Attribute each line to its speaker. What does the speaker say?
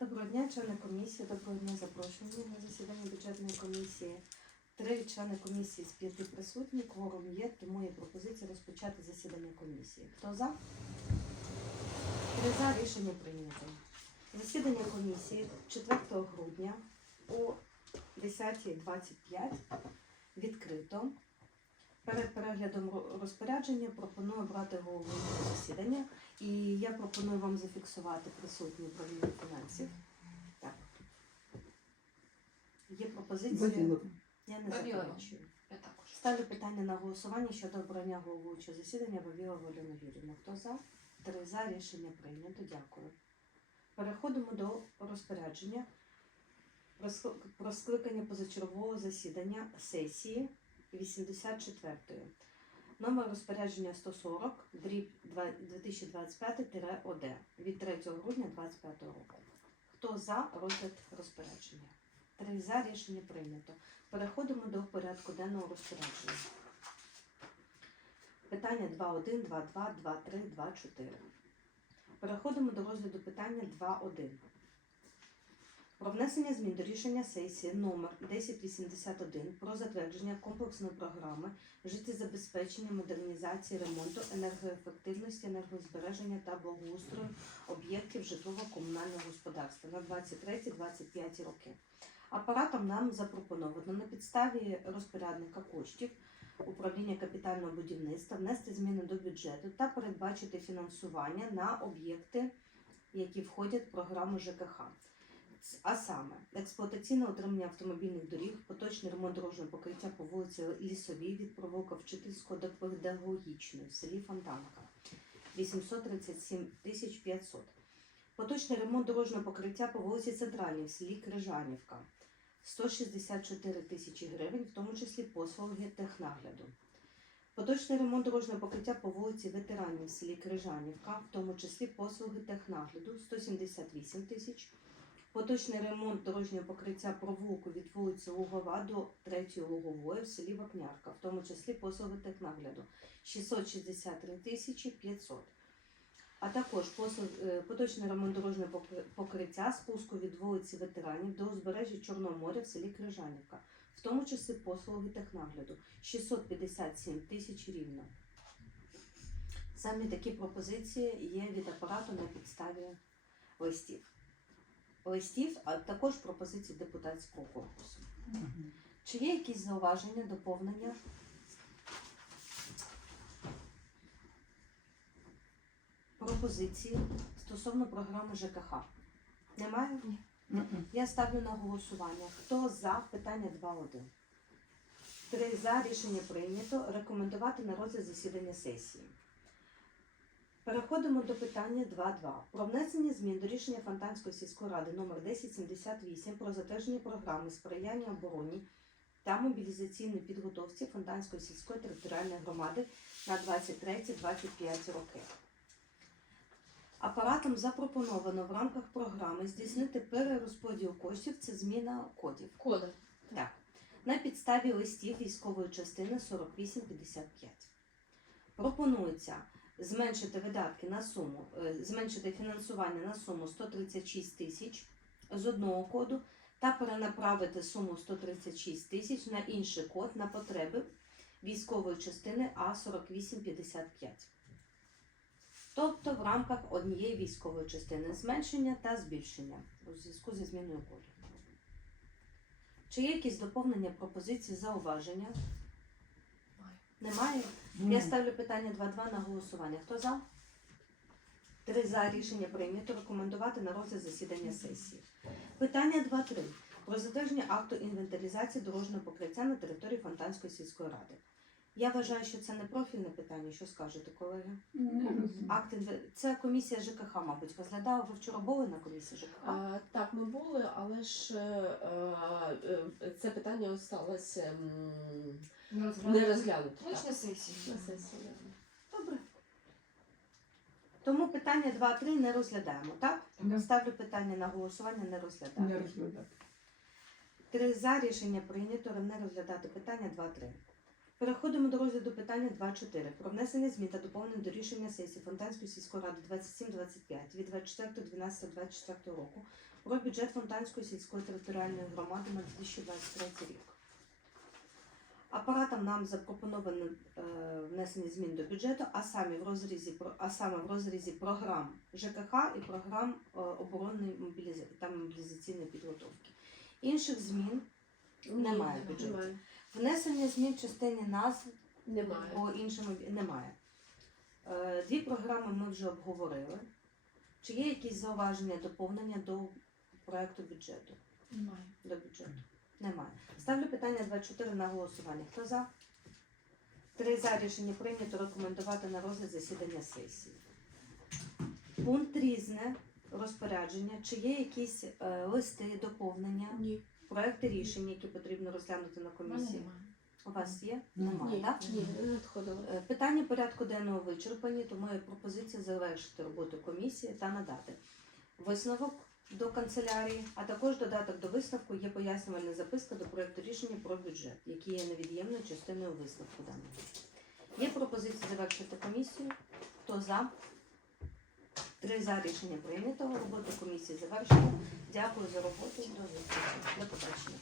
Speaker 1: Доброго дня, члени комісії. Доброго дня запрошені на засідання бюджетної комісії. Три члени комісії з п'яти присутні. Кворум є, тому є пропозиція розпочати засідання комісії. Хто за? Три за рішення прийнято. Засідання комісії 4 грудня о 10.25 відкрито. Перед переглядом розпорядження пропоную брати голову засідання. І я пропоную вам зафіксувати присутні управління фінансів. Так. Є пропозиція. Я не заперечую. Ставлю питання на голосування щодо обрання головуючого засідання Вавіла Володимира Юрівна. Хто за? Три за рішення прийнято. Дякую. Переходимо до розпорядження про скликання позачергового засідання сесії 84-ї. Номер розпорядження 140, дріб 2025-ОД від 3 грудня 2025 року. Хто за розгляд розпорядження? Три за рішення прийнято. Переходимо до порядку денного розпорядження. Питання 2.1, 2.2, 2.3, 2.4. Переходимо до розгляду питання 2.1. Про внесення змін до рішення сесії номер 1081 про затвердження комплексної програми життєзабезпечення, модернізації, ремонту, енергоефективності, енергозбереження та благоустрою об'єктів житлово-комунального господарства на 23-25 роки. Апаратом нам запропоновано на підставі розпорядника коштів управління капітального будівництва внести зміни до бюджету та передбачити фінансування на об'єкти, які входять в програму ЖКХ. А саме експлуатаційне утримання автомобільних доріг, поточний ремонт дорожнього покриття по вулиці Лісовій від провулка Вчительського до педагогічної в селі Фонтанка 837 500. Поточний ремонт дорожнього покриття по вулиці Центральній в селі Крижанівка 164 тисячі гривень, в тому числі послуги технагляду. Поточний ремонт дорожнього покриття по вулиці Ветеранів в селі Крижанівка, в тому числі послуги технагляду 178 тисяч. Поточний ремонт дорожнього покриття провулку від вулиці Лугова до 3 Лугової в селі Вапнярка, в тому числі послуги технагляду 663 тисячі 500 а також е, поточний ремонт дорожнього покриття спуску від вулиці ветеранів до узбережжя Чорного моря в селі Крижанівка, в тому числі послуги технагляду 657 тисяч рівно. Самі такі пропозиції є від апарату на підставі листів. Листів, а також пропозиції депутатського корпусу. Чи є якісь зауваження, доповнення? Пропозиції стосовно програми ЖКХ? Немає?
Speaker 2: Мгм.
Speaker 1: Я ставлю на голосування. Хто за питання 2.1? Три за рішення прийнято. Рекомендувати на розгляд засідання сесії. Переходимо до питання 2.2. Про внесення змін до рішення Фонтанської сільської ради номер 1078 про затвердження програми сприяння обороні та мобілізаційній підготовці Фонтанської сільської територіальної громади на 23-25 роки. Апаратом запропоновано в рамках програми здійснити перерозподіл коштів. Це зміна кодів.
Speaker 3: Коди.
Speaker 1: Так. На підставі листів військової частини 4855. Пропонується зменшити видатки на суму, е, зменшити фінансування на суму 136 тисяч з одного коду та перенаправити суму 136 тисяч на інший код на потреби військової частини А4855. Тобто в рамках однієї військової частини зменшення та збільшення у зв'язку зі зміною кодів. Чи є якісь доповнення пропозиції, зауваження? Немає? Я ставлю питання 2.2 на голосування. Хто за? Три за рішення прийнято. Рекомендувати на розгляд засідання сесії. Питання 2.3. Про затвердження акту інвентаризації дорожнього покриття на території Фонтанської сільської ради. Я вважаю, що це не профільне питання. Що скажете, колеги?
Speaker 2: Не розумію.
Speaker 1: Акт інве- це комісія ЖКХ, мабуть, розглядала. Ви вчора були на комісії ЖКХ?
Speaker 3: А, так, ми були, але ж е, е, це питання осталося не розглянуто.
Speaker 4: Ну, на сесії.
Speaker 3: На сесії.
Speaker 1: Добре. Тому питання 2-3 не розглядаємо, так?
Speaker 2: Да.
Speaker 1: Ставлю питання на голосування, не розглядаємо.
Speaker 2: Не розглядати.
Speaker 1: Три за рішення прийнято, не розглядати питання 2-3. Переходимо до розгляду питання 2.4 про внесення змін та доповнень до рішення сесії Фонтанської сільської ради 2725 від 24.12.24 року про бюджет Фонтанської сільської територіальної громади на 2023 рік. Апаратом нам запропоновано е, внесення змін до бюджету, а саме в розрізі а саме в розрізі програм ЖКХ і програм е, оборонної мобіліза... та мобілізаційної підготовки. Інших змін Немає
Speaker 3: Ні,
Speaker 1: бюджету. Внесення змін в частині назв
Speaker 3: Немає.
Speaker 1: по іншому немає. Е, Дві програми ми вже обговорили. Чи є якісь зауваження, доповнення до проекту бюджету?
Speaker 2: Немає.
Speaker 1: До бюджету? Немає. Ставлю питання 24 на голосування. Хто за? Три за рішення прийнято рекомендувати на розгляд засідання сесії. Пункт різне розпорядження. Чи є якісь е, листи, доповнення,
Speaker 3: Ні.
Speaker 1: Проекти рішень, які потрібно розглянути на комісії? У вас є? Немає,
Speaker 3: Ні,
Speaker 1: так?
Speaker 3: ні, не надходило.
Speaker 1: Е, Питання порядку денного вичерпані, тому є пропозиція завершити роботу комісії та надати висновок до канцелярії, а також додаток до висновку є пояснювальна записка до проекту рішення про бюджет, який є невід'ємною частиною висновку даного. Є пропозиція завершити комісію. Хто за? Три за рішення прийнято. Роботу комісії завершена. Дякую за роботу. До зустрічі. До побачення.